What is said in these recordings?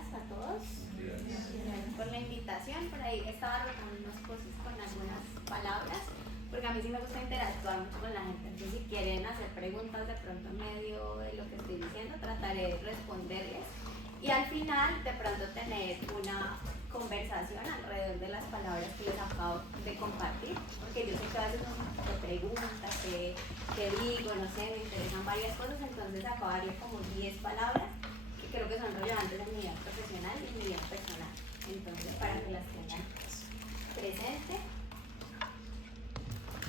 días a todos. Gracias por la invitación. Por ahí estaba rotando unas cosas con algunas palabras, porque a mí sí me gusta interactuar mucho con la gente. Entonces, si quieren hacer preguntas de pronto en medio de lo que estoy diciendo, trataré de responderles. Y al final, de pronto, tener una conversación alrededor de las palabras que les acabo de compartir, porque yo sé que a veces uno me pregunta qué digo, no sé, me interesan varias cosas, entonces acabaría como 10 palabras que creo que son relevantes en mi vida profesional y en mi vida personal, entonces para que las tengan presente.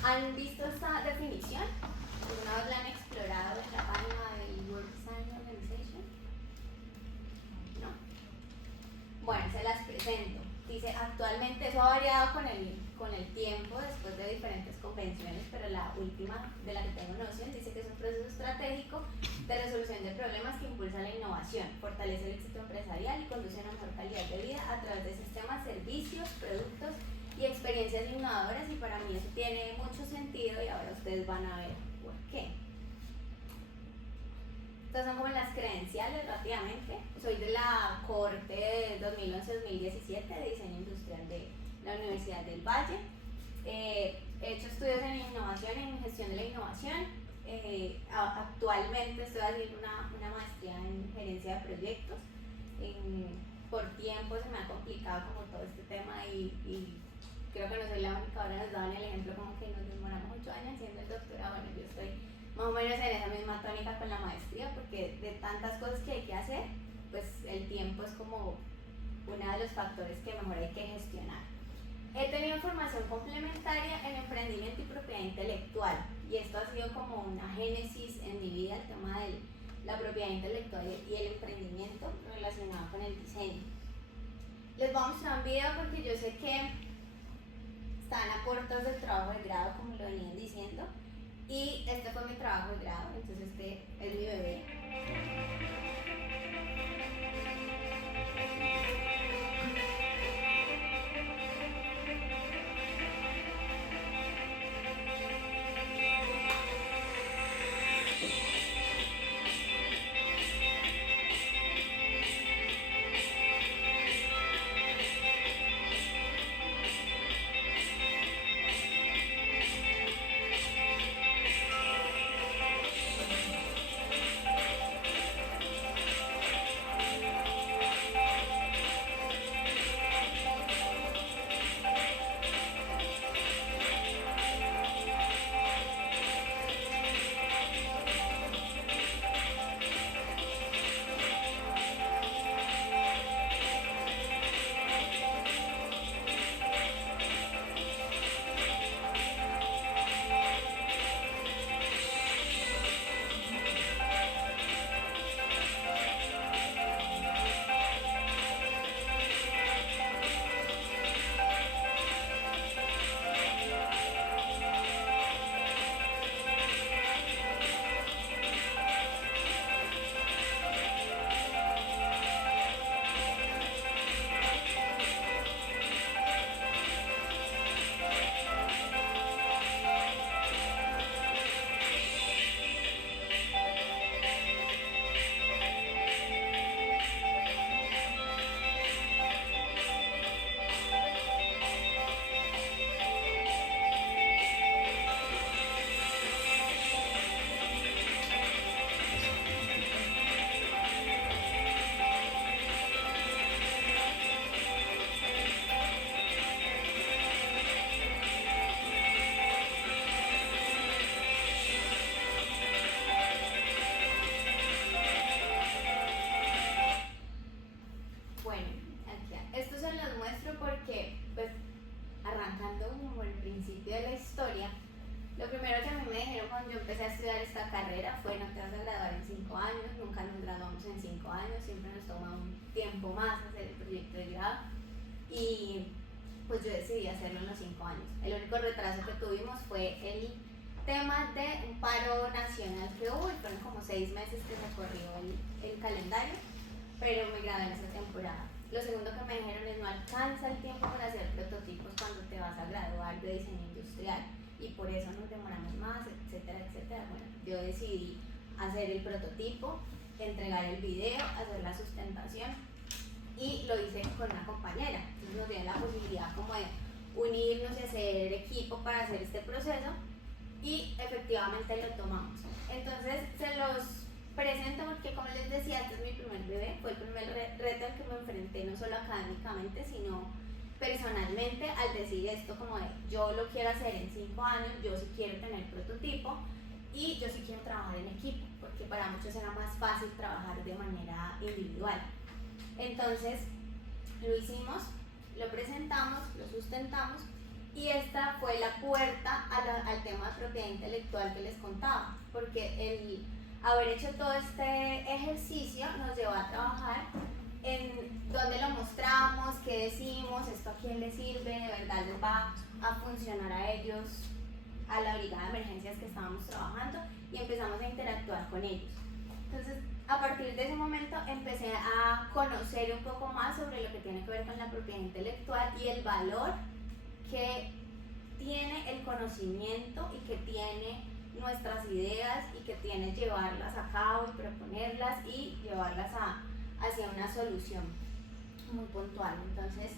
¿Han visto esta definición? ¿Alguna vez la han explorado en la página del World Design Organization? ¿No? Bueno, se las presento. Dice, actualmente, eso ha variado con el tiempo después de diferentes convenciones, pero la última de la que tengo noción dice que es un proceso estratégico de resolución de problemas que impulsa la innovación, fortalece el éxito empresarial y conduce a una mejor calidad de vida a través de sistemas, servicios, productos y experiencias innovadoras, y para mí eso tiene mucho sentido y ahora ustedes van a ver por qué. Estas son como las credenciales rápidamente. Soy de la cohorte 2011-2017 de diseño industrial de la Universidad del Valle. He hecho estudios en innovación, en gestión de la innovación. Actualmente estoy haciendo una maestría en gerencia de proyectos. Por tiempo se me ha complicado como todo este tema y creo que no soy la única. Ahora nos daban el ejemplo como que nos demoramos 8 años haciendo el doctorado. Bueno, yo estoy más o menos en esa misma tónica con la maestría, porque de tantas cosas que hay que hacer, pues el tiempo es como uno de los factores que mejor hay que gestionar. He tenido formación complementaria en emprendimiento y propiedad intelectual, y esto ha sido como una génesis en mi vida, el tema de la propiedad intelectual y el emprendimiento relacionado con el diseño. Les voy a mostrar un video porque yo sé que están a puertas del trabajo de grado, como lo venían diciendo. Y este fue mi trabajo de grado, entonces este es mi bebé. Fue, no te vas a graduar en 5 años, nunca nos graduamos en 5 años, siempre nos toma un tiempo más hacer el proyecto de grado, y pues yo decidí hacerlo en los 5 años. El único retraso que tuvimos fue el tema de un paro nacional que hubo, y fueron como 6 meses que se corrió el calendario, pero me gradué en esa temporada. Lo segundo que me dijeron es: no alcanza el tiempo para hacer prototipos cuando te vas a graduar de diseño industrial, y por eso nos demoramos más, etcétera, etcétera. Bueno, yo decidí hacer el prototipo, entregar el video, hacer la sustentación, y lo hice con una compañera. Entonces nos dio la posibilidad como de unirnos y hacer equipo para hacer este proceso y efectivamente lo tomamos. Entonces se los presento porque, como les decía, este es mi primer bebé, fue el primer reto al que me enfrenté, no solo académicamente, sino personalmente, al decir esto como de yo lo quiero hacer en 5 años, yo sí quiero tener prototipo y yo sí quiero trabajar en equipo, porque para muchos era más fácil trabajar de manera individual. Entonces lo hicimos, lo presentamos, lo sustentamos y esta fue la puerta al tema de propiedad intelectual que les contaba, porque el haber hecho todo este ejercicio nos llevó a trabajar en dónde lo mostramos, qué decimos, esto a quién le sirve, de verdad les va a funcionar a ellos, a la brigada de emergencias que estábamos trabajando, y empezamos a interactuar con ellos. Entonces, a partir de ese momento empecé a conocer un poco más sobre lo que tiene que ver con la propiedad intelectual y el valor que tiene el conocimiento y que tiene nuestras ideas y que tiene llevarlas a cabo y proponerlas y llevarlas hacia una solución muy puntual. Entonces,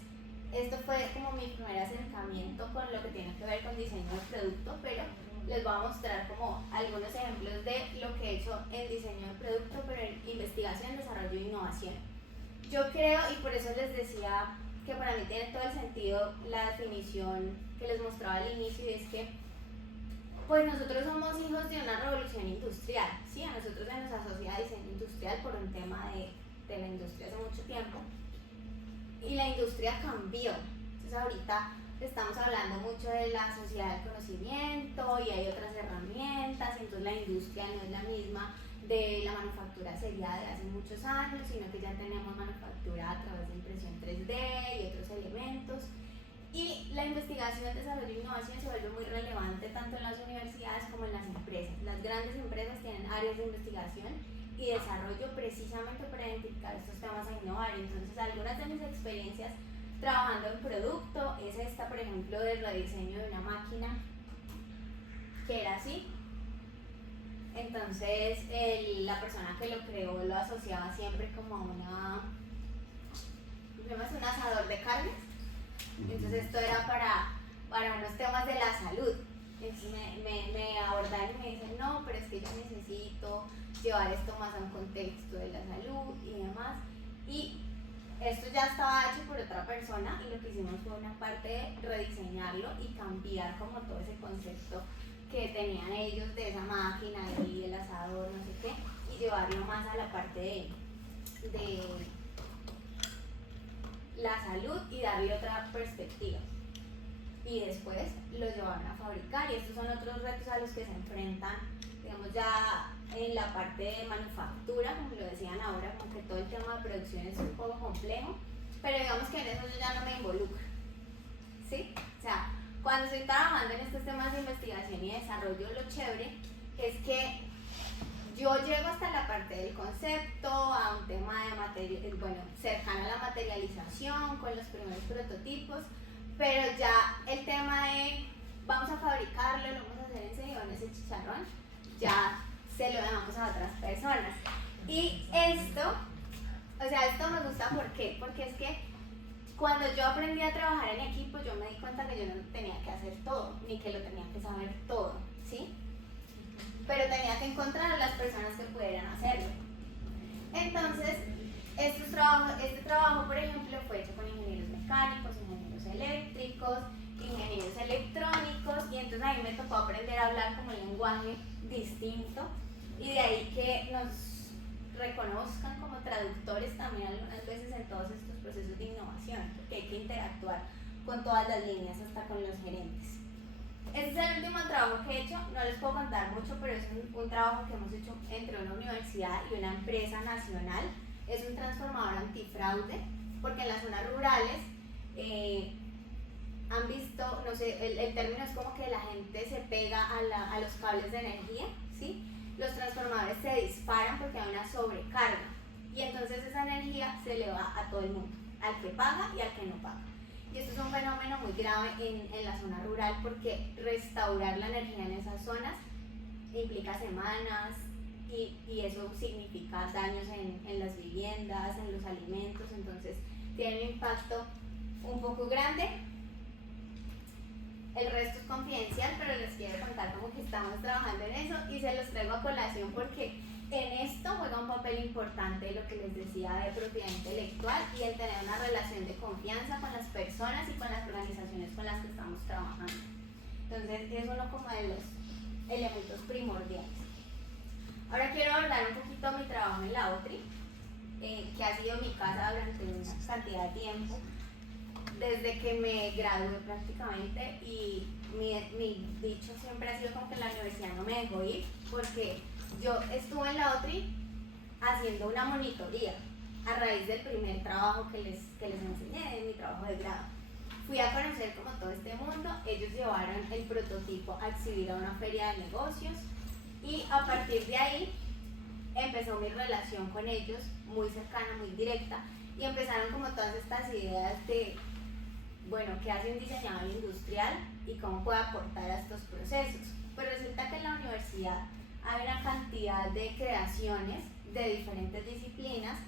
esto fue como mi primer acercamiento con lo que tiene que ver con diseño de producto, pero les voy a mostrar como algunos ejemplos de lo que he hecho en diseño de producto, pero en investigación, desarrollo e innovación. Yo creo, y por eso les decía que para mí tiene todo el sentido la definición que les mostraba al inicio, y es que pues nosotros somos hijos de una revolución industrial, ¿sí? A nosotros se nos asocia a diseño industrial por un tema de la industria hace mucho tiempo, y la industria cambió. Entonces ahorita estamos hablando mucho de la sociedad del conocimiento y hay otras herramientas, entonces la industria no es la misma de la manufactura serial de hace muchos años, sino que ya tenemos manufactura a través de impresión 3D y otros elementos. Y la investigación, desarrollo e innovación se vuelve muy relevante tanto en las universidades como en las empresas. Las grandes empresas tienen áreas de investigación y desarrollo precisamente para identificar estos temas a innovar. Entonces, algunas de mis experiencias trabajando en producto es esta, por ejemplo, del rediseño de una máquina que era así. Entonces, la persona que lo creó lo asociaba siempre como a un asador de carnes. Entonces, esto era para unos temas de la salud. Entonces, me abordaron y me dicen, no, pero es que yo necesito llevar esto más a un contexto de la salud y demás. Y esto ya estaba hecho por otra persona y lo que hicimos fue una parte de rediseñarlo y cambiar como todo ese concepto que tenían ellos de esa máquina y el asador, no sé qué, y llevarlo más a la parte de la salud y darle otra perspectiva. Y después lo llevaron a fabricar, y estos son otros retos a los que se enfrentan, digamos, ya en la parte de manufactura, como lo decían ahora, porque todo el tema de producción es un poco complejo, pero digamos que en eso yo ya no me involucro, ¿sí? O sea, cuando estoy trabajando en estos temas de investigación y desarrollo, lo chévere es que yo llego hasta la parte del concepto, a un tema de cercano a la materialización, con los primeros prototipos, pero ya el tema de vamos a fabricarlo, lo vamos a hacer en serio, en ese chicharrón, ya se lo dejamos a otras personas. Y esto me gusta, ¿por qué? Porque es que cuando yo aprendí a trabajar en equipo, yo me di cuenta que yo no tenía que hacer todo, ni que lo tenía que saber todo, ¿sí? Pero tenía que encontrar a las personas que pudieran hacerlo. Entonces, este trabajo, por ejemplo, fue hecho con ingenieros mecánicos, ingenieros eléctricos, ingenieros electrónicos, y entonces a mí me tocó aprender a hablar como un lenguaje distinto, y de ahí que nos reconozcan como traductores también algunas veces en todos estos procesos de innovación, porque hay que interactuar con todas las líneas, hasta con los gerentes. Este es el último trabajo que he hecho, no les puedo contar mucho, pero es un trabajo que hemos hecho entre una universidad y una empresa nacional. Es un transformador antifraude, porque en las zonas rurales han visto, no sé, el término es como que la gente se pega a los cables de energía, ¿sí? Los transformadores se disparan porque hay una sobrecarga, y entonces esa energía se le va a todo el mundo, al que paga y al que no paga. Y esto es un fenómeno muy grave en la zona rural, porque restaurar la energía en esas zonas implica semanas, y eso significa daños en las viviendas. tiendas, en los alimentos, entonces tiene un impacto un poco grande. El resto es confidencial, pero les quiero contar como que estamos trabajando en eso y se los traigo a colación porque en esto juega un papel importante lo que les decía de propiedad intelectual y el tener una relación de confianza con las personas y con las organizaciones con las que estamos trabajando. Entonces es uno como de los elementos primordiales. Ahora quiero abordar un poquito mi trabajo en la OTRI, que ha sido mi casa durante una cantidad de tiempo, desde que me gradué prácticamente, y mi dicho siempre ha sido como que la universidad no me dejó ir, porque yo estuve en la OTRI haciendo una monitoría a raíz del primer trabajo que les enseñé, de mi trabajo de grado. Fui a conocer como todo este mundo, ellos llevaron el prototipo a exhibir a una feria de negocios y a partir de ahí empezó mi relación con ellos muy cercana, muy directa, y empezaron como todas estas ideas de, bueno, qué hace un diseñador industrial y cómo puede aportar a estos procesos. Pues resulta que en la universidad hay una cantidad de creaciones de diferentes disciplinas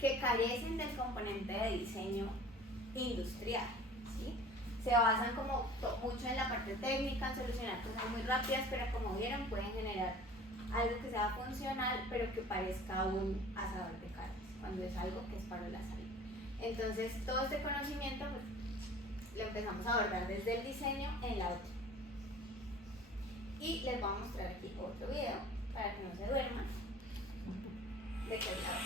que carecen del componente de diseño industrial, ¿sí? Se basan como mucho en la parte técnica, en solucionar cosas muy rápidas, pero como vieron pueden generar algo que sea funcional, pero que parezca un asador de carnes, cuando es algo que es para la salud. Entonces todo este conocimiento pues, lo empezamos a abordar desde el diseño en la OTRI. Y les voy a mostrar aquí otro video para que no se duerman. ¿De qué lado?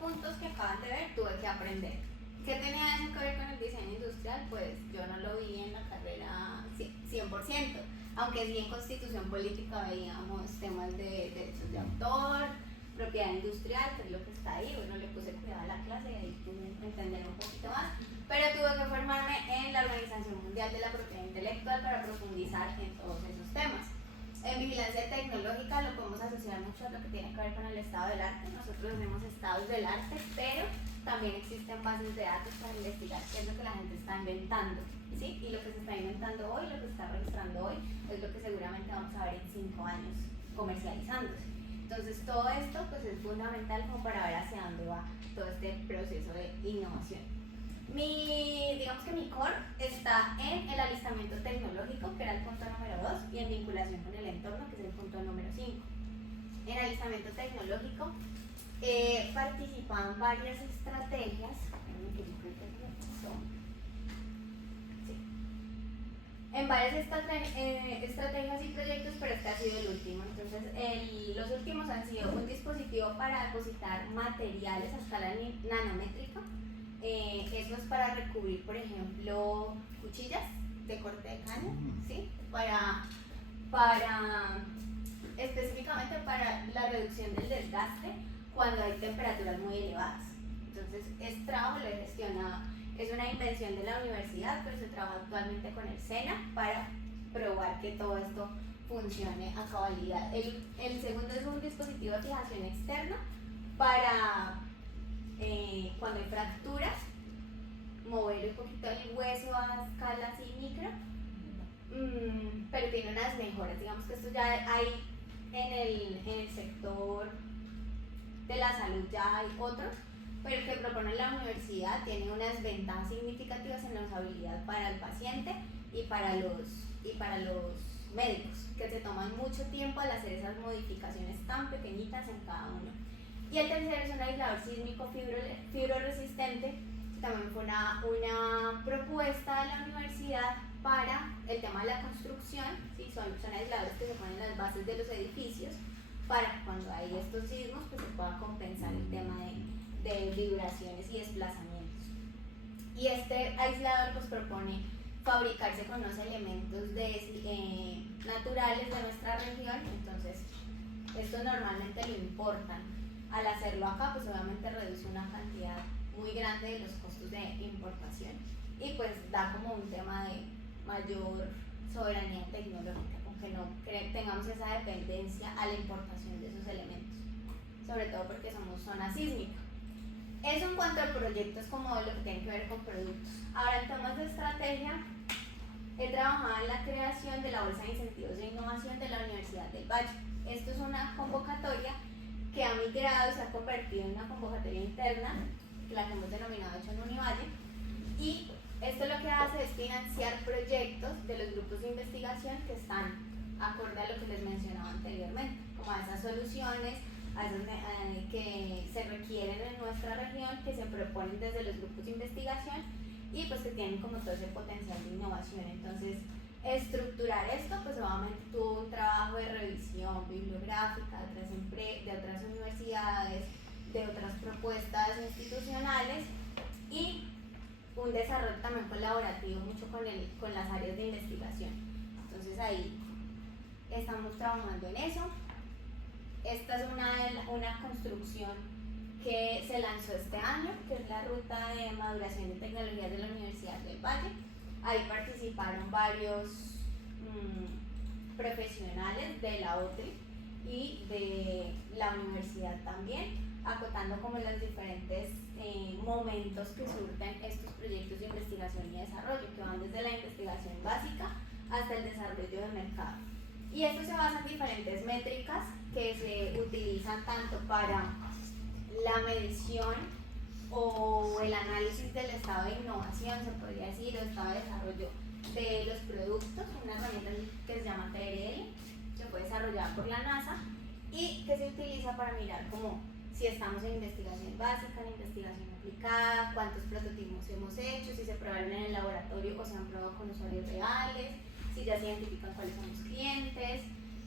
Puntos que acaban de ver tuve que aprender. ¿Qué tenía eso que ver con el diseño industrial? Pues yo no lo vi en la carrera 100%, aunque sí en constitución política veíamos temas de derechos de autor, propiedad industrial, que es lo que está ahí. Bueno, le puse cuidado a la clase y ahí pude entender un poquito más, pero tuve que formarme en la Organización Mundial de la Propiedad Intelectual para profundizar en todos esos temas. En vigilancia tecnológica lo podemos asociar mucho a lo que tiene que ver con el estado del arte. Nosotros hacemos estados del arte, pero también existen bases de datos para investigar qué es lo que la gente está inventando, ¿sí? Y lo que se está inventando hoy, lo que se está registrando hoy, es lo que seguramente vamos a ver en 5 años comercializándose. Entonces todo esto pues, es fundamental como para ver hacia dónde va todo este proceso de innovación. Digamos que mi core está en el alistamiento tecnológico, que era el punto número 2, y en vinculación con el entorno, que es el punto número 5. En alistamiento tecnológico he participado en varias estrategias, en varias estrategias y proyectos, pero este ha sido el último. Entonces, los últimos han sido un dispositivo para depositar materiales a escala nanométrica. Eso es para recubrir, por ejemplo, cuchillas de corte de caña, ¿sí? Específicamente para la reducción del desgaste cuando hay temperaturas muy elevadas. Entonces, este trabajo lo he gestionado Es una invención de la universidad, pero se trabaja actualmente con el SENA para probar que todo esto funcione a cabalidad. El segundo es un dispositivo de fijación externo para cuando hay fracturas, mover un poquito el hueso a escala así micro, pero tiene unas mejoras. Digamos que esto ya hay en el sector de la salud, ya hay otros, pero el que propone la universidad tiene unas ventajas significativas en la usabilidad para el paciente y para los médicos, que se toman mucho tiempo al hacer esas modificaciones tan pequeñitas en cada uno. Y el tercero es un aislador sísmico fibroresistente. También fue una propuesta de la universidad para el tema de la construcción. ¿Sí? Son aisladores que se ponen en las bases de los edificios para que cuando hay estos sismos pues se pueda compensar el tema de vibraciones y desplazamientos. Y este aislador pues propone fabricarse con unos elementos naturales de nuestra región. Entonces estos normalmente lo importan. Al hacerlo acá pues obviamente reduce una cantidad muy grande de los costos de importación y pues da como un tema de mayor soberanía tecnológica, aunque no tengamos esa dependencia a la importación de esos elementos, sobre todo porque somos zona sísmica. Eso en cuanto a proyectos como lo que tiene que ver con productos. Ahora en temas de estrategia, he trabajado en la creación de la Bolsa de Incentivos de Innovación de la Universidad del Valle. Esto es una convocatoria que ha migrado y se ha convertido en una convocatoria interna, la que hemos denominado Hecho en Univalle, y esto lo que hace es financiar proyectos de los grupos de investigación que están acorde a lo que les mencionaba anteriormente, como a esas soluciones que se requieren en nuestra región, que se proponen desde los grupos de investigación y pues que tienen como todo ese potencial de innovación. Entonces, estructurar esto pues obviamente tuvo un trabajo de revisión bibliográfica de otras universidades, de otras propuestas institucionales y un desarrollo también colaborativo mucho con las áreas de investigación. Entonces ahí estamos trabajando en eso. Esta es una construcción que se lanzó este año, que es la ruta de maduración de tecnologías de la Universidad del Valle. Ahí participaron varios profesionales de la OTRI y de la universidad también, acotando como los diferentes momentos que surten estos proyectos de investigación y desarrollo, que van desde la investigación básica hasta el desarrollo del mercado. Y esto se basa en diferentes métricas que se utilizan tanto para la medición o el análisis del estado de innovación, se podría decir, o estado de desarrollo de los productos, una herramienta que se llama TRL, que fue desarrollada por la NASA y que se utiliza para mirar como si estamos en investigación básica, en investigación aplicada, cuántos prototipos hemos hecho, si se probaron en el laboratorio o se han probado con usuarios reales, si ya se identifican cuáles son los clientes.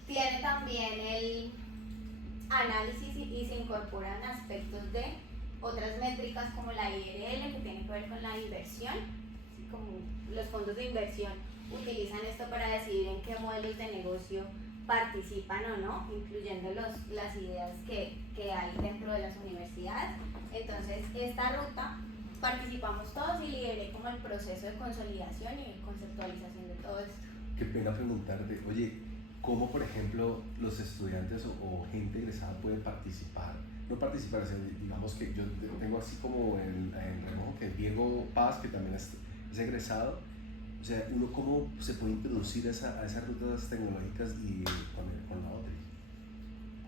Tiene también el análisis y se incorporan aspectos de otras métricas como la IRL, que tiene que ver con la inversión, como los fondos de inversión utilizan esto para decidir en qué modelos de negocio participan o no, incluyendo las ideas que hay dentro de las universidades. Entonces, esta ruta participamos todos y lideré como el proceso de consolidación y de conceptualización de todo esto. Qué pena preguntarte, oye, ¿cómo por ejemplo los estudiantes o gente egresada puede participar? No participar, digamos que yo tengo así como en remojo que Diego Paz, que también es egresado. O sea, uno cómo se puede introducir a esas rutas tecnológicas y con la OTRI.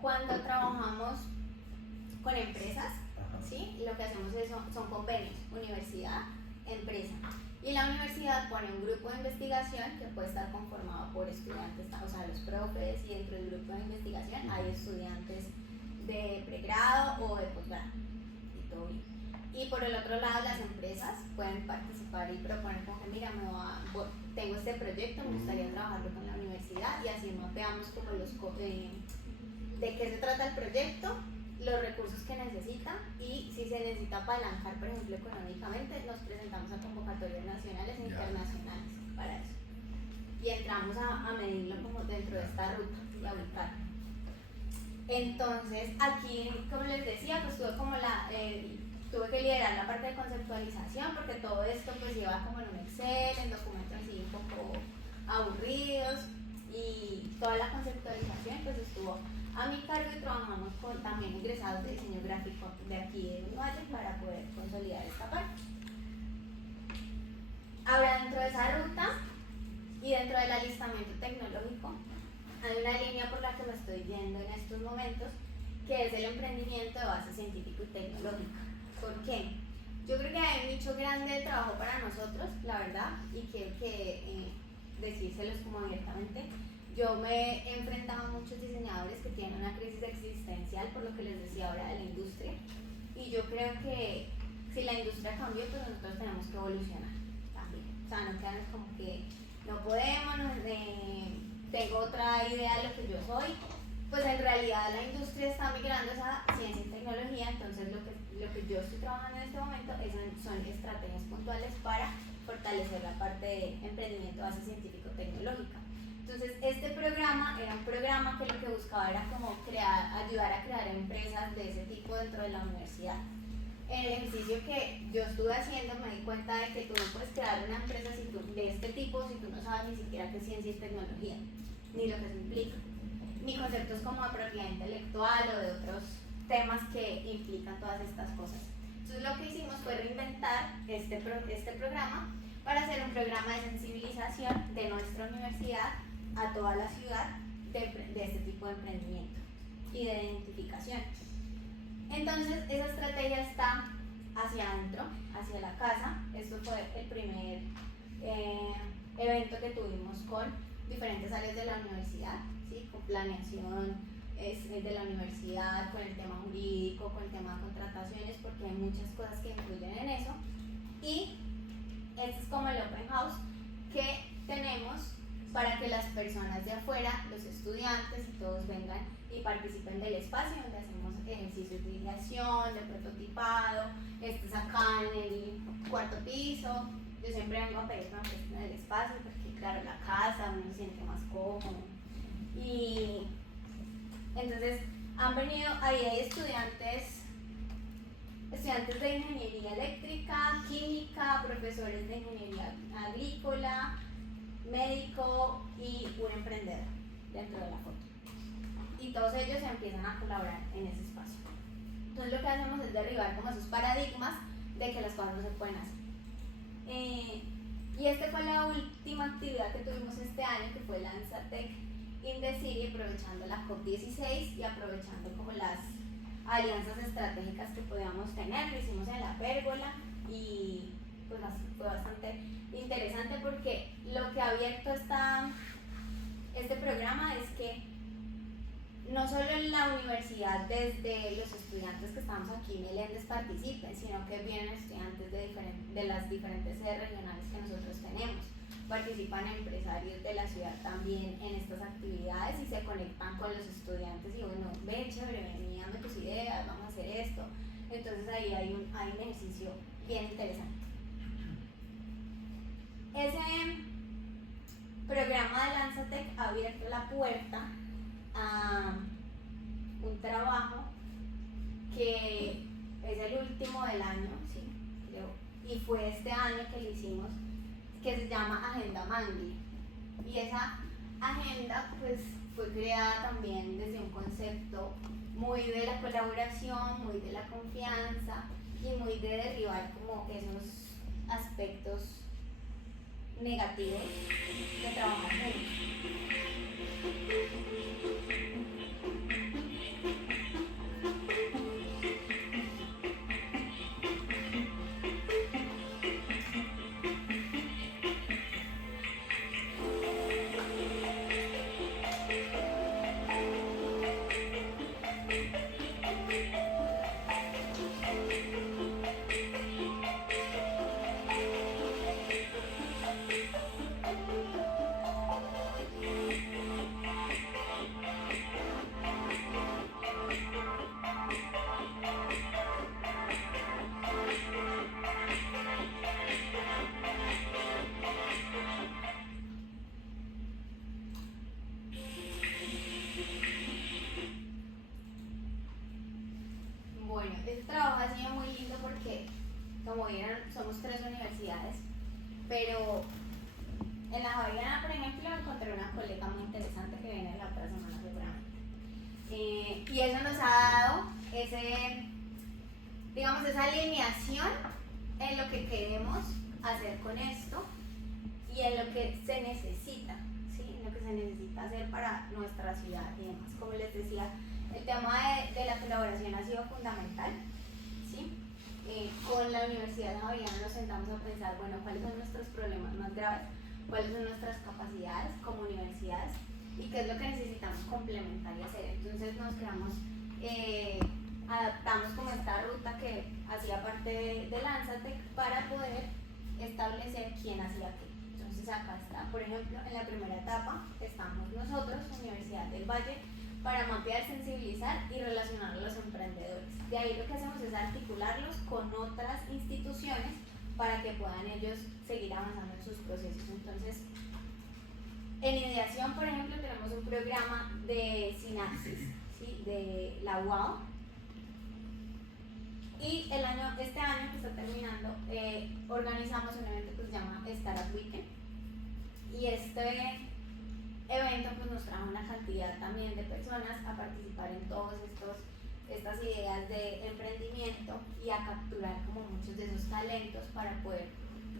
Cuando trabajamos con empresas, ¿sí? Lo que hacemos son convenios, universidad, empresa. Y la universidad pone un grupo de investigación que puede estar conformado por estudiantes, o sea, los profes, y dentro del grupo de investigación hay estudiantes de pregrado o de posgrado. Y todo bien. Y por el otro lado, las empresas pueden participar y proponer como que, mira, tengo este proyecto, me gustaría trabajarlo con la universidad, y así mapeamos como de qué se trata el proyecto, los recursos que necesita, y si se necesita apalancar, por ejemplo, económicamente, nos presentamos a convocatorias nacionales e internacionales para eso. Y entramos a medirlo como dentro de esta ruta y a ubicarlo. Entonces, aquí, como les decía, pues tuve como tuve que liderar la parte de conceptualización porque todo esto pues lleva como en un Excel, en documentos así un poco aburridos, y toda la conceptualización pues estuvo a mi cargo, y trabajamos con también egresados de diseño gráfico de aquí de Valle para poder consolidar esta parte. Ahora, dentro de esa ruta y dentro del alistamiento tecnológico hay una línea por la que me estoy yendo en estos momentos, que es el emprendimiento de base científico y tecnológica. ¿Por qué? Yo creo que hay un nicho grande de trabajo para nosotros, la verdad, y quiero que decírselos como abiertamente. Yo me he enfrentado a muchos diseñadores que tienen una crisis existencial, por lo que les decía ahora de la industria, y yo creo que si la industria cambió, pues nosotros tenemos que evolucionar también. O sea, no quedarnos como que no podemos, tengo otra idea de lo que yo soy. Pues en realidad la industria está migrando a ciencia y tecnología, entonces lo que yo estoy trabajando en este momento son estrategias puntuales para fortalecer la parte de emprendimiento base científico-tecnológica. Entonces este programa era un programa que lo que buscaba era como ayudar a crear empresas de ese tipo dentro de la universidad. En el ejercicio que yo estuve haciendo me di cuenta de que tú no puedes crear una empresa de este tipo si tú no sabes ni siquiera qué es ciencia y tecnología, ni lo que eso implica, ni conceptos como de propiedad intelectual o de otros temas que implican todas estas cosas. Entonces lo que hicimos fue reinventar este programa para hacer un programa de sensibilización de nuestra universidad a toda la ciudad de este tipo de emprendimiento y de identificación. Entonces esa estrategia está hacia adentro, hacia la casa. Esto fue el primer evento que tuvimos con diferentes áreas de la universidad, ¿sí? Con planeación de la universidad, con el tema jurídico, con el tema de contrataciones, porque hay muchas cosas que influyen en eso. Y este es como el open house que tenemos para que las personas de afuera, los estudiantes y todos vengan y participen del espacio, donde hacemos ejercicios de ideación, de prototipado. Este es acá en el cuarto piso. Yo siempre vengo a pedir una fiesta en el espacio porque claro, la casa uno se siente más cómodo. Y entonces han venido, ahí hay estudiantes de ingeniería eléctrica, química, profesores de ingeniería agrícola, médico y un emprendedor dentro de la foto. Y todos ellos empiezan a colaborar en ese espacio. Entonces lo que hacemos es derribar como esos paradigmas de que las cosas no se pueden hacer. Y esta fue la última actividad que tuvimos este año, que fue Lanzatech in the City, aprovechando la COP16 y aprovechando como las alianzas estratégicas que podíamos tener. Lo hicimos en la pérgola y pues fue bastante interesante porque lo que ha abierto este programa es que no solo en la universidad, desde los estudiantes que estamos aquí en el ENDES participen, sino que vienen estudiantes de las diferentes sedes regionales que nosotros tenemos. Participan empresarios de la ciudad también en estas actividades y se conectan con los estudiantes y bueno, ve chévere, vení, dame tus ideas, vamos a hacer esto. Entonces ahí hay un ejercicio bien interesante. Ese programa de Lanzatech ha abierto la puerta a un trabajo que es el último del año, sí, creo, y fue este año que lo hicimos, que se llama Agenda Mangli. Y esa agenda pues fue creada también desde un concepto muy de la colaboración, muy de la confianza y muy de derribar como esos aspectos negativos de trabajar juntos. Y eso nos ha dado digamos, esa alineación en lo que queremos hacer con esto y en lo que se necesita, ¿sí? En lo que se necesita hacer para nuestra ciudad y demás. Como les decía, el tema de la colaboración ha sido fundamental, ¿sí? Con la Universidad Javeriana nos sentamos a pensar, bueno, cuáles son nuestros problemas más graves, cuáles son nuestras capacidades como universidades y qué es lo que necesitamos complementar y hacer. Entonces nos quedamos, adaptamos como esta ruta que hacía parte de Lanzatech para poder establecer quién hacía qué. Entonces acá está, por ejemplo, en la primera etapa estamos nosotros, Universidad del Valle, para mapear, sensibilizar y relacionar a los emprendedores. De ahí lo que hacemos es articularlos con otras instituciones para que puedan ellos seguir avanzando en sus procesos. Entonces, en ideación, por ejemplo, tenemos un programa de sinapsis, ¿sí? De la UAO. Y este año que está terminando, organizamos un evento que se llama Startup Weekend. Y este evento pues, nos trajo una cantidad también de personas a participar en todas estas ideas de emprendimiento y a capturar como muchos de esos talentos para poder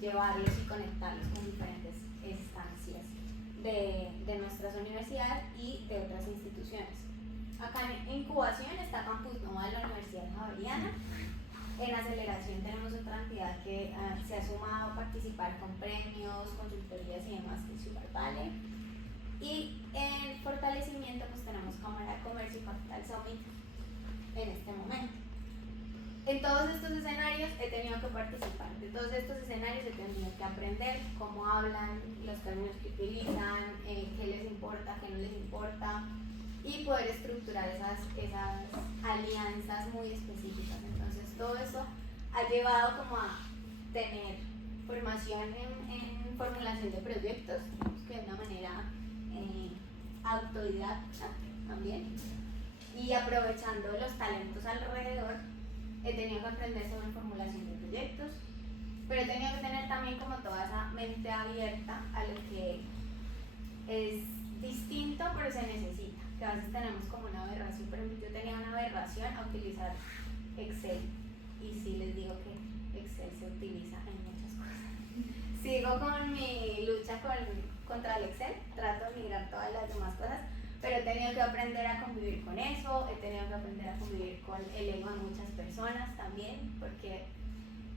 llevarlos y conectarlos con diferentes estancias de nuestras universidades y de otras instituciones. Acá en incubación está Campus Nova de la Universidad Javeriana. En aceleración tenemos otra entidad que se ha sumado a participar con premios, consultorías y demás, que es Supervale. Y en fortalecimiento pues tenemos Cámara de Comercio y Capital Summit en este momento. En todos estos escenarios he tenido que participar, de todos estos escenarios he tenido que aprender cómo hablan, los términos que utilizan, qué les importa, qué no les importa, y poder estructurar esas alianzas muy específicas. Entonces todo eso ha llevado como a tener formación en formulación de proyectos, que de una manera autodidacta también, y aprovechando los talentos alrededor, he tenido que aprender sobre formulación de proyectos, pero he tenido que tener también como toda esa mente abierta a lo que es distinto pero se necesita, que a veces tenemos como una aberración. Por ejemplo, yo tenía una aberración a utilizar Excel, y sí les digo que Excel se utiliza en muchas cosas. Sigo con mi lucha contra el Excel, trato de migrar todas las demás cosas, pero he tenido que aprender a convivir con eso, he tenido que aprender a convivir con el ego de muchas personas también, porque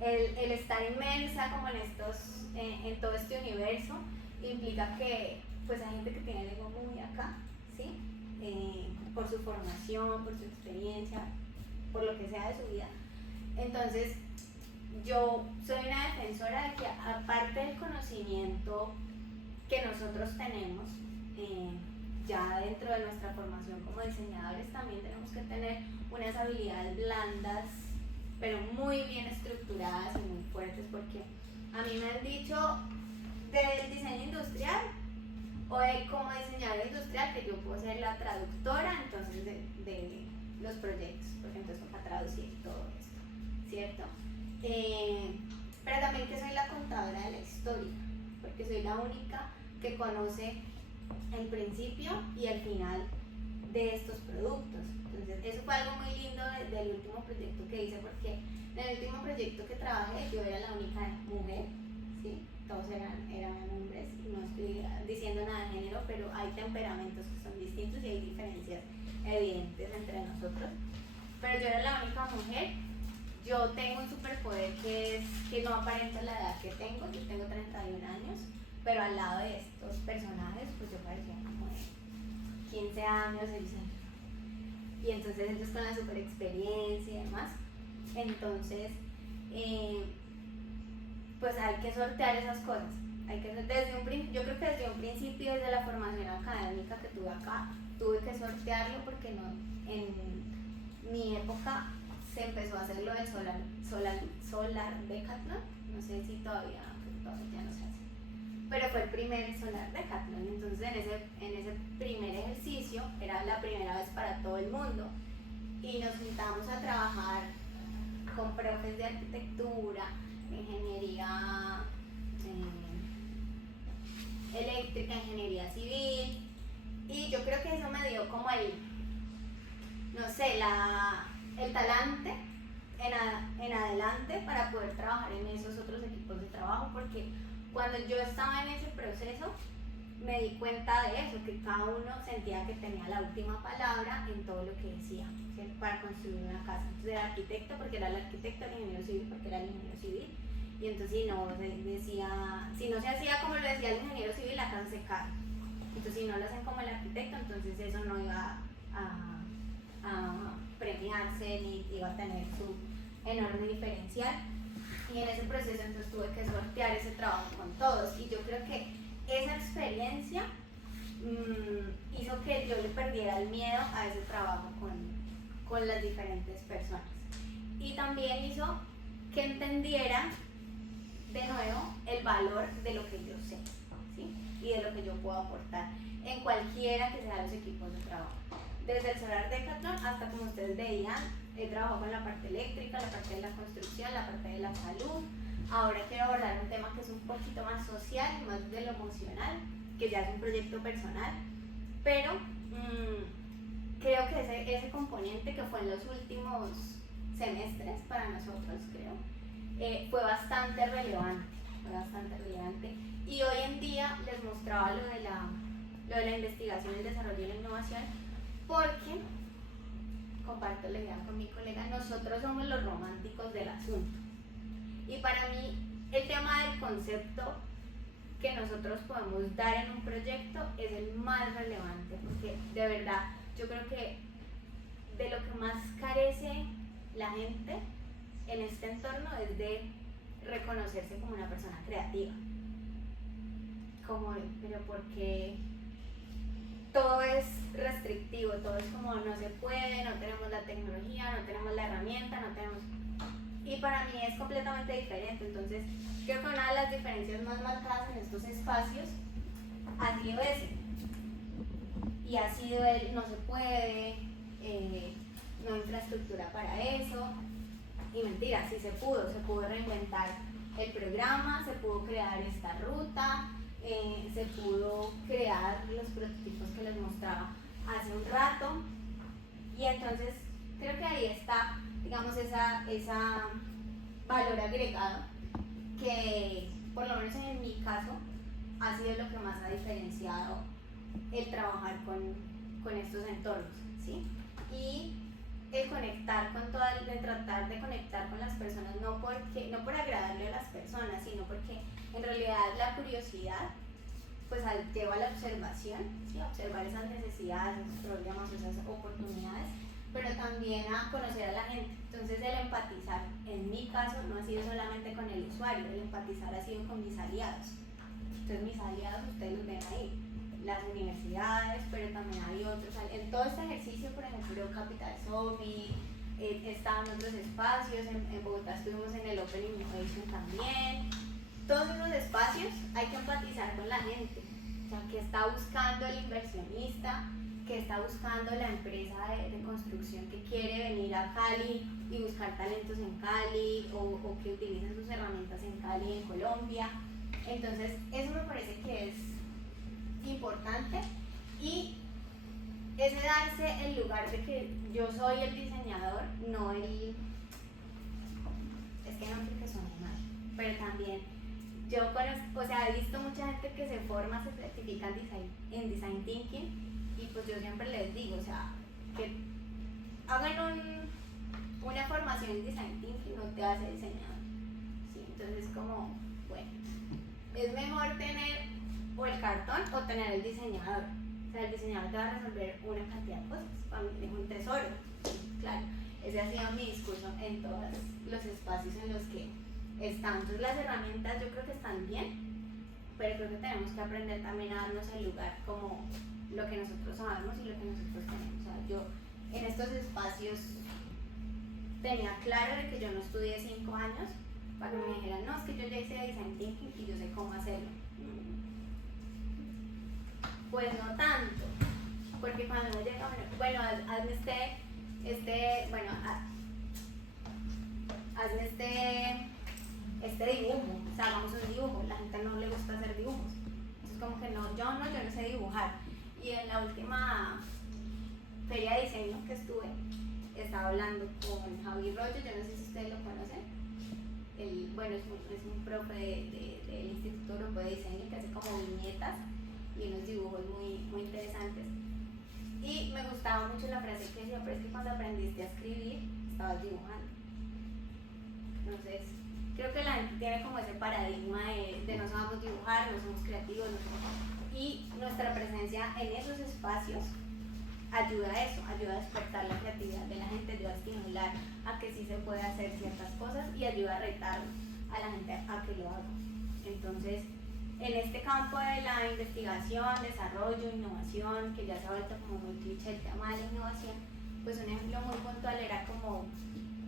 el estar inmersa como en todo este universo implica que pues hay gente que tiene el ego muy acá, ¿sí? Por su formación, por su experiencia, por lo que sea de su vida. Entonces, yo soy una defensora de que aparte del conocimiento que nosotros tenemos, ya dentro de nuestra formación como diseñadores, también tenemos que tener unas habilidades blandas, pero muy bien estructuradas y muy fuertes, porque a mí me han dicho del diseño industrial o como diseñadora industrial que yo puedo ser la traductora entonces de los proyectos, porque entonces toca traducir todo esto, ¿cierto? Pero también que soy la contadora de la historia, porque soy la única que conoce el principio y el final de estos productos. Entonces eso fue algo muy lindo del último proyecto que hice, porque en el último proyecto que trabajé yo era la única mujer, ¿sí? Todos eran hombres, no estoy diciendo nada de género, pero hay temperamentos que son distintos y hay diferencias evidentes entre nosotros, pero yo era la única mujer. Yo tengo un superpoder que es que no aparento la edad que tengo, yo tengo 31 años, pero al lado de estos personajes pues yo parecía como de 15 años, y entonces ellos con la super experiencia y demás. Entonces pues hay que sortear esas cosas. Yo creo que desde un principio, desde la formación académica que tuve acá, tuve que sortearlo, porque no, en mi época se empezó a hacer lo del solar decathlon, no sé si todavía ya no se hace, pero fue el primer solar decathlon. Entonces en ese primer ejercicio era la primera vez para todo el mundo, y nos juntamos a trabajar con profes de arquitectura, ingeniería eléctrica, ingeniería civil, y yo creo que eso me dio como no sé, el talante en adelante para poder trabajar en esos otros equipos de trabajo, porque cuando yo estaba en ese proceso me di cuenta de eso, que cada uno sentía que tenía la última palabra en todo lo que decía, ¿cierto? Para construir una casa. Entonces era arquitecto porque era el arquitecto, el ingeniero civil porque era el ingeniero civil, y entonces si no se hacía como lo decía el ingeniero civil, la casa se cae. Entonces si no lo hacen como el arquitecto, entonces eso no iba a premiarse ni iba a tener su enorme diferencial. Y en ese proceso entonces tuve que sortear ese trabajo con todos, y yo creo que esa experiencia hizo que yo le perdiera el miedo a ese trabajo con las diferentes personas, y también hizo que entendiera de nuevo el valor de lo que yo sé, ¿sí? Y de lo que yo puedo aportar en cualquiera que sean los equipos de trabajo. Desde el Solar Decathlon hasta, como ustedes veían, he trabajado con la parte eléctrica, la parte de la construcción, la parte de la salud. Ahora quiero abordar un tema que es un poquito más social, más de lo emocional, que ya es un proyecto personal, pero creo que ese componente que fue en los últimos semestres para nosotros, creo, fue bastante relevante, y hoy en día les mostraba lo de la investigación, el desarrollo y la innovación, porque comparto la idea con mi colega, nosotros somos los románticos del asunto, y para mí el tema del concepto que nosotros podemos dar en un proyecto es el más relevante, porque de verdad yo creo que de lo que más carece la gente en este entorno es de reconocerse como una persona creativa, pero porque todo es restrictivo, todo es como no se puede, no tenemos la tecnología, no tenemos la herramienta, no tenemos... Y para mí es completamente diferente. Entonces creo que una de las diferencias más marcadas en estos espacios ha sido ese, y ha sido el no se puede, no hay infraestructura para eso, y mentira, sí se pudo reinventar el programa, se pudo crear esta ruta, se pudo crear los prototipos que les mostraba hace un rato, y entonces creo que ahí está, digamos, esa valor agregado que, por lo menos en mi caso, ha sido lo que más ha diferenciado el trabajar con estos entornos, ¿sí? Y el conectar con el tratar de conectar con las personas, no por agradarle a las personas, sino porque en realidad la curiosidad pues lleva a la observación, ¿sí? A observar esas necesidades, esos problemas, esas oportunidades, pero también a conocer a la gente. Entonces el empatizar, en mi caso, no ha sido solamente con el usuario, el empatizar ha sido con mis aliados. Entonces mis aliados, ustedes los ven ahí, las universidades, pero también hay otros. En todo este ejercicio, por ejemplo, Capital Summit, estaban otros espacios, en Bogotá estuvimos en el Open Innovation también. Todos esos espacios hay que empatizar con la gente, o sea, que está buscando el inversionista, que está buscando la empresa de construcción que quiere venir a Cali y buscar talentos en Cali, o que utilicen sus herramientas en Cali y en Colombia. Entonces eso me parece que es importante, y ese darse el lugar de que yo soy el diseñador, no el... es que no creo que suene mal, pero también yo conozco, o sea, he visto mucha gente que se forma, se certifica en design thinking, y pues yo siempre les digo, o sea, que hagan una formación en design thinking no te hace diseñador, ¿sí? Entonces como, bueno, es mejor tener o el cartón o tener el diseñador. O sea, el diseñador te va a resolver una cantidad de cosas, para mí es un tesoro, claro. Ese ha sido mi discurso en todos los espacios en los que están. Entonces las herramientas yo creo que están bien, pero creo que tenemos que aprender también a darnos el lugar como lo que nosotros sabemos y lo que nosotros tenemos. O sea, yo en estos espacios tenía claro de que yo no estudié 5 años para que me dijeran, no, es que yo ya hice design thinking y yo sé cómo hacerlo. Pues no tanto, porque cuando uno llega, bueno, hazme este dibujo, o sea, hagamos un dibujo. La gente no le gusta hacer dibujos, entonces como que no, yo no sé dibujar. Y en la última feria de diseño que estuve, estaba hablando con Javi Rollo, yo no sé si ustedes lo conocen. Bueno, es un profe del Instituto Europeo de Diseño que hace como viñetas y unos dibujos muy interesantes. Y me gustaba mucho la frase que decía, pero es que cuando aprendiste a escribir, estabas dibujando. Entonces, creo que la gente tiene como ese paradigma de no sabemos dibujar, no somos creativos, y nuestra presencia en esos espacios ayuda a eso, ayuda a despertar la creatividad de la gente, ayuda a estimular a que sí se puede hacer ciertas cosas y ayuda a retar a la gente a que lo haga. Entonces, en este campo de la investigación, desarrollo, innovación, que ya se ha vuelto como muy cliché el tema de la innovación, pues un ejemplo muy puntual era como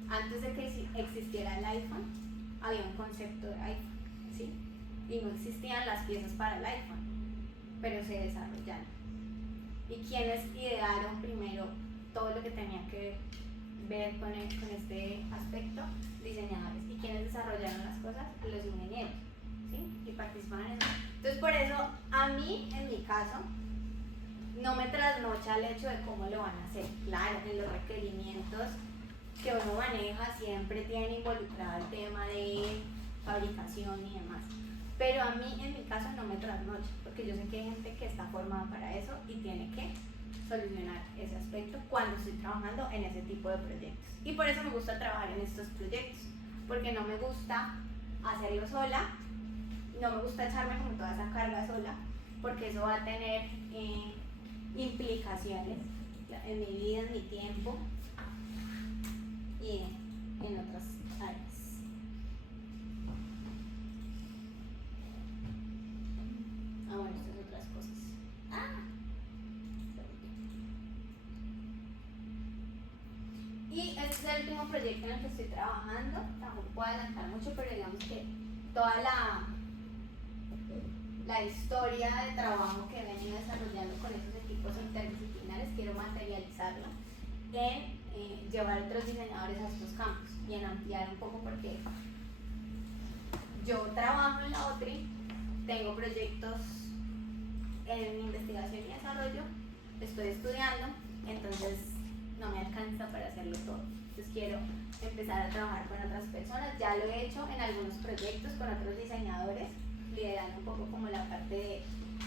antes de que existiera el iPhone, había un concepto de iPhone, ¿sí? Y no existían las piezas para el iPhone, pero se desarrollaron. ¿Y quienes idearon primero todo lo que tenía que ver con este aspecto? Diseñadores. ¿Y quienes desarrollaron las cosas? Los ingenieros, ¿sí? Y participaban en eso. Entonces, por eso, a mí, en mi caso, no me trasnocha el hecho de cómo lo van a hacer. Claro, en los requerimientos que uno maneja siempre tiene involucrado el tema de fabricación y demás. Pero a mí, en mi caso, no me trasnocha, porque yo sé que hay gente que está formada para eso y tiene que solucionar ese aspecto cuando estoy trabajando en ese tipo de proyectos. Y por eso me gusta trabajar en estos proyectos, porque no me gusta hacerlo sola, no me gusta echarme como toda esa carga sola, porque eso va a tener implicaciones en mi vida, en mi tiempo y en otras áreas. Bueno, estas otras cosas. Y este es el último proyecto en el que estoy trabajando. Tampoco puedo adelantar mucho, pero digamos que toda la historia de trabajo que he venido desarrollando con esos equipos interdisciplinares, quiero materializarla en llevar a otros diseñadores a estos campos y en ampliar un poco, porque yo trabajo en la OTRI, tengo proyectos en investigación y desarrollo, estoy estudiando, entonces no me alcanza para hacerlo todo. Entonces quiero empezar a trabajar con otras personas, ya lo he hecho en algunos proyectos con otros diseñadores, liderando un poco como la parte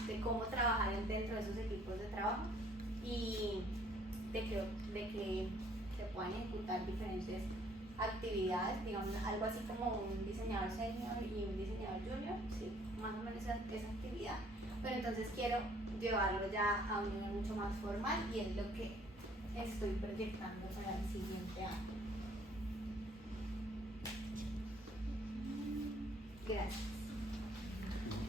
de cómo trabajar dentro de esos equipos de trabajo y de que se puedan ejecutar diferentes actividades, digamos algo así como un diseñador senior y un diseñador junior, sí, más o menos esa actividad. Pero entonces quiero llevarlo ya a un nivel mucho más formal y es lo que estoy proyectando para el siguiente año. Gracias.